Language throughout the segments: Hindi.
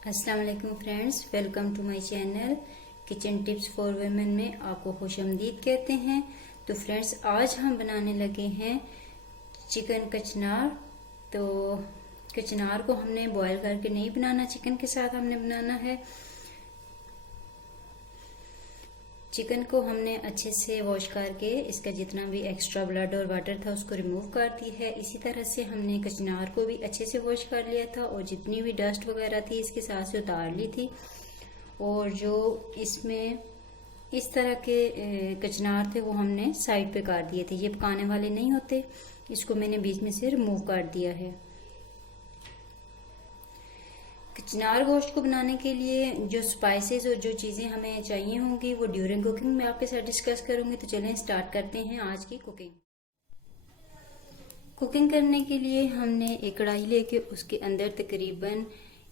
अस्सलाम वालेकुम friends, welcome to my channel kitchen tips for women में आपको खुशामदीद कहते हैं। तो फ्रेंड्स, आज हम बनाने लगे हैं चिकन कचनार। तो कचनार को हमने बॉईल करके नहीं बनाना, चिकन के साथ हमने बनाना है। चिकन को हमने अच्छे से वॉश करके इसका जितना भी एक्स्ट्रा ब्लड और वाटर था उसको रिमूव कर दी है। इसी तरह से हमने कचनार को भी अच्छे से वॉश कर लिया था और जितनी भी डस्ट वगैरह थी इसके साथ से उतार ली थी। और जो इसमें इस तरह के कचनार थे वो हमने साइड पे काट दिए थे, ये पकाने वाले नहीं होते। इसको मैंने बीच में से रिमूव कर दिया है। कचनार गोश्त को बनाने के लिए जो स्पाइसेस और जो चीज़ें हमें चाहिए होंगी वो ड्यूरिंग कुकिंग में आपके साथ डिस्कस करूंगी। तो चलें स्टार्ट करते हैं आज की कुकिंग। कुकिंग करने के लिए हमने एक कढ़ाई लेके उसके अंदर तकरीबन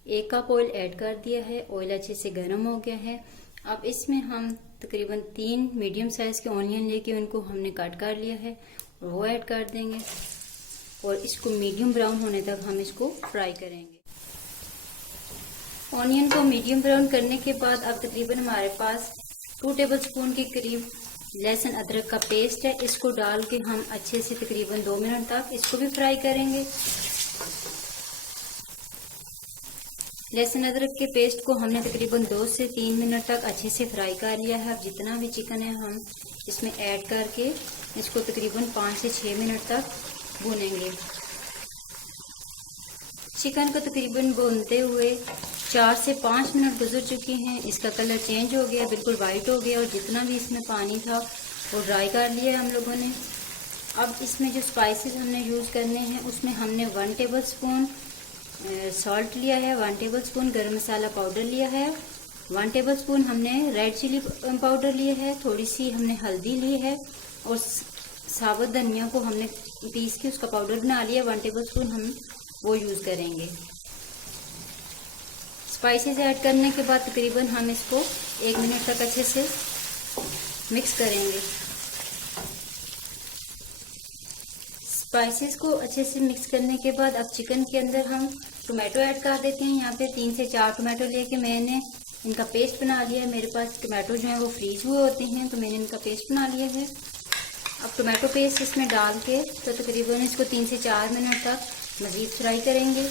1 कप ऑयल ऐड कर दिया है। ऑयल अच्छे से गर्म हो गया है। अब इसमें हम तकरीबन 3 मीडियम साइज के ऑनियन लेके उनको हमने कट कर लिया है और वो ऐड कर देंगे और इसको मीडियम ब्राउन होने तक हम इसको फ्राई करेंगे। ऑनियन को मीडियम ब्राउन करने के बाद अब तकरीबन हमारे पास 2 टेबलस्पून के करीब लहसुन अदरक का पेस्ट है। इसको डाल के हम अच्छे से तकरीबन 2 मिनट तक इसको भी फ्राई करेंगे। लहसुन अदरक के पेस्ट को हमने तकरीबन 2 से 3 मिनट तक अच्छे से फ्राई कर लिया है। अब जितना भी चिकन है हम इसमें ऐड करके इसको तकरीबन 5 से 6 मिनट तक भूनेंगे। चिकन को तकरीबन भूनते हुए 4 से 5 मिनट गुजर चुके हैं। इसका कलर चेंज हो गया, बिल्कुल वाइट हो गया और जितना भी इसमें पानी था वो ड्राई कर लिया है हम लोगों ने। अब इसमें जो स्पाइसेस हमने यूज़ करने हैं उसमें हमने 1 टेबलस्पून सॉल्ट लिया है, 1 टेबलस्पून गरम मसाला पाउडर लिया है, 1 टेबलस्पून हमने रेड चिली पाउडर लिया है, थोड़ी सी हमने हल्दी ली है और साबुत धनिया को हमने पीस के उसका पाउडर बना लिया। 1 टेबलस्पून हम वो यूज़ करेंगे। स्पाइसेस ऐड करने के बाद तकरीबन हम इसको 1 मिनट तक अच्छे से मिक्स करेंगे। स्पाइसेस को अच्छे से मिक्स करने के बाद अब चिकन के अंदर हम टोमेटो ऐड कर देते हैं। यहाँ पे 3 से 4 टोमेटो लेके मैंने इनका पेस्ट बना लिया है। मेरे पास टोमेटो जो है वो फ्रीज हुए होते हैं तो मैंने इनका पेस्ट बना लिया है। अब टोमेटो पेस्ट इसमें डाल के तो तकरीबन इसको 3 से 4 मिनट तक मज़ीद फ्राई करेंगे।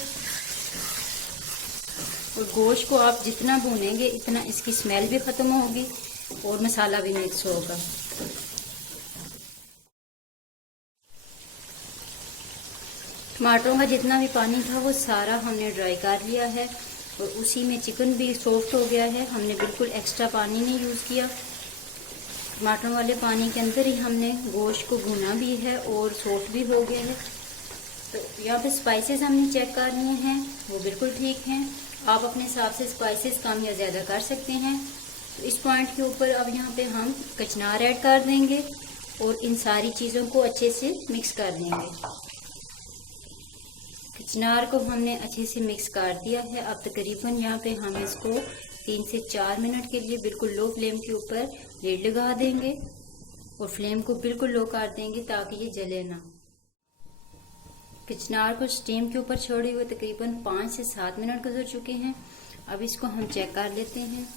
और गोश्त को आप जितना भूनेंगे इतना इसकी स्मेल भी ख़त्म होगी और मसाला भी मिक्स होगा। टमाटरों का जितना भी पानी था वो सारा हमने ड्राई कर लिया है और उसी में चिकन भी सॉफ्ट हो गया है। हमने बिल्कुल एक्स्ट्रा पानी नहीं यूज़ किया। टमाटर वाले पानी के अंदर ही हमने गोश्त को भुना भी है और सॉफ्ट भी हो गया है। तो यहाँ पे स्पाइसेस हमने चेक कर लिए हैं, वो बिल्कुल ठीक हैं। आप अपने हिसाब से स्पाइसेस कम या ज़्यादा कर सकते हैं। तो इस पॉइंट के ऊपर अब यहाँ पे हम कचनार ऐड कर देंगे और इन सारी चीज़ों को अच्छे से मिक्स कर देंगे। कचनार को हमने अच्छे से मिक्स कर दिया है। अब तकरीबन यहाँ पे हम इसको 3 से 4 मिनट के लिए बिल्कुल लो फ्लेम के ऊपर लिड लगा देंगे और फ्लेम को बिल्कुल लो कर देंगे ताकि ये जले ना। कचनार को स्टीम के ऊपर छोड़े हुए तकरीबन 5 से 7 मिनट गुजर चुके हैं। अब इसको हम चेक कर लेते हैं।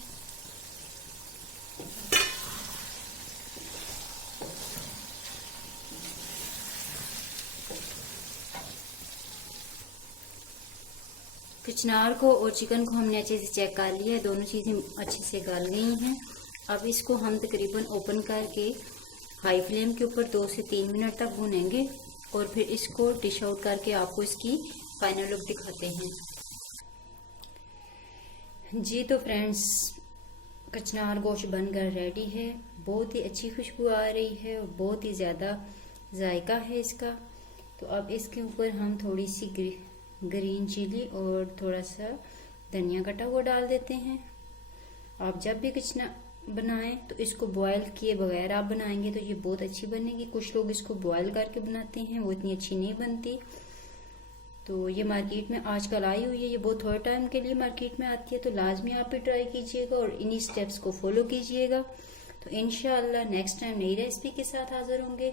कचनार को और चिकन को हमने अच्छे से चेक कर लिया है, दोनों चीज़ें अच्छे से गल गई हैं। अब इसको हम तकरीबन ओपन करके हाई फ्लेम के ऊपर 2 से 3 मिनट तक भूनेंगे और फिर इसको डिश आउट करके आपको इसकी फाइनल लुक दिखाते हैं। जी तो फ्रेंड्स, कचनार गोश्त बनकर रेडी है। बहुत ही अच्छी खुशबू आ रही है और बहुत ही ज़्यादा जायका है इसका। तो अब इसके ऊपर हम थोड़ी सी ग्रीन चिली और थोड़ा सा धनिया कटा हुआ डाल देते हैं। आप जब भी कचना बनाएं तो इसको बॉयल किए बगैर आप बनाएंगे तो ये बहुत अच्छी बनेगी। कुछ लोग इसको बॉयल करके बनाते हैं, वो इतनी अच्छी नहीं बनती। तो ये मार्केट में आजकल आई हुई है, ये बहुत थोड़े टाइम के लिए मार्केट में आती है। तो लाजमी आप भी ट्राई कीजिएगा और इन्हीं स्टेप्स को फॉलो कीजिएगा। तो इंशाअल्लाह नेक्स्ट टाइम नई रेसिपी के साथ हाजिर होंगे।